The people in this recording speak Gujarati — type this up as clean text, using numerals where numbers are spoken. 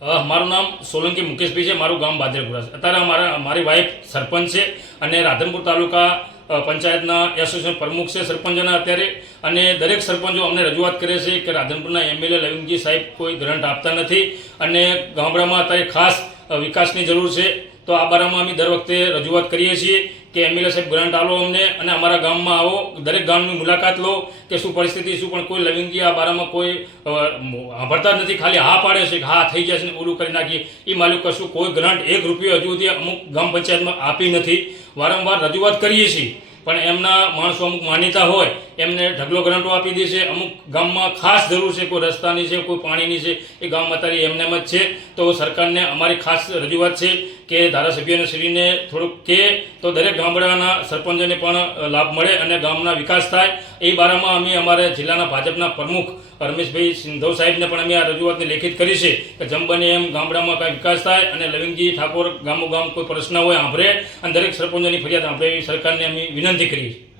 મારું નામ સોલંકી મુકેશભાઈ છે. મારું ગામ બાદરપુરા છે. અત્યારે મારી વાઈફ સરપંચ છે અને રાધનપુર તાલુકા પંચાયતના એસોસિએશન પ્રમુખ છે સરપંચના અત્યારે. અને દરેક સરપંચો અમને રજૂઆત કરે છે કે રાધનપુરના એમએલએ લવિંગજી સાહેબ કોઈ ગ્રાન્ટ આપતા નથી અને ગામડામાં અત્યારે ખાસ વિકાસની જરૂર છે. તો આ બારામાં અમે દર વખતે રજૂઆત કરીએ છીએ કે એમએલએ સાહેબ ગ્રાન્ટ આવો અમને અને અમારા ગામમાં આવો, દરેક ગામની મુલાકાત લો કે શું પરિસ્થિતિ શું. પણ કોઈ લવિંગજી આ બારામાં કોઈ સાંભળતા જ નથી, ખાલી હા પાડે છે કે હા થઈ જશે ને ઓલું કરી નાખીએ. એ માલુક કશું કોઈ ગ્રાન્ટ એક રૂપિયો હજુ સુધી અમુક ગામ પંચાયતમાં આપી નથી. વારંવાર રજૂઆત કરીએ છીએ પણ એમના માણસો અમુક માન્યતા હોય એમને ઢગલો ગ્રાન્ટો આપી દે છે. અમુક ગામમાં ખાસ જરૂર છે, કોઈ રસ્તાની છે, કોઈ પાણીની છે, એ ગામ અત્યારે એમને જ છે. તો સરકારને અમારી ખાસ રજૂઆત છે કે ધારાસભ્યને શ્રીને થોડુંક કહે તો દરેક ગામડાના સરપંચોને પણ લાભ મળે અને ગામના વિકાસ થાય. એ બારામાં અમે અમારે જિલ્લાના ભાજપના પ્રમુખ રમેશભાઈ સિંધવ સાહેબને પણ અમે આ રજૂઆતને લેખિત કરી છે કે જેમ બને એમ ગામડામાં કાંઈ વિકાસ થાય અને લવિંગજી ઠાકોર ગામો ગામ કોઈ પ્રશ્ન હોય સાંભળે અને દરેક સરપંચોની ફરિયાદ સાંભળે એવી સરકારને અમે વિનંતી કરીએ છીએ.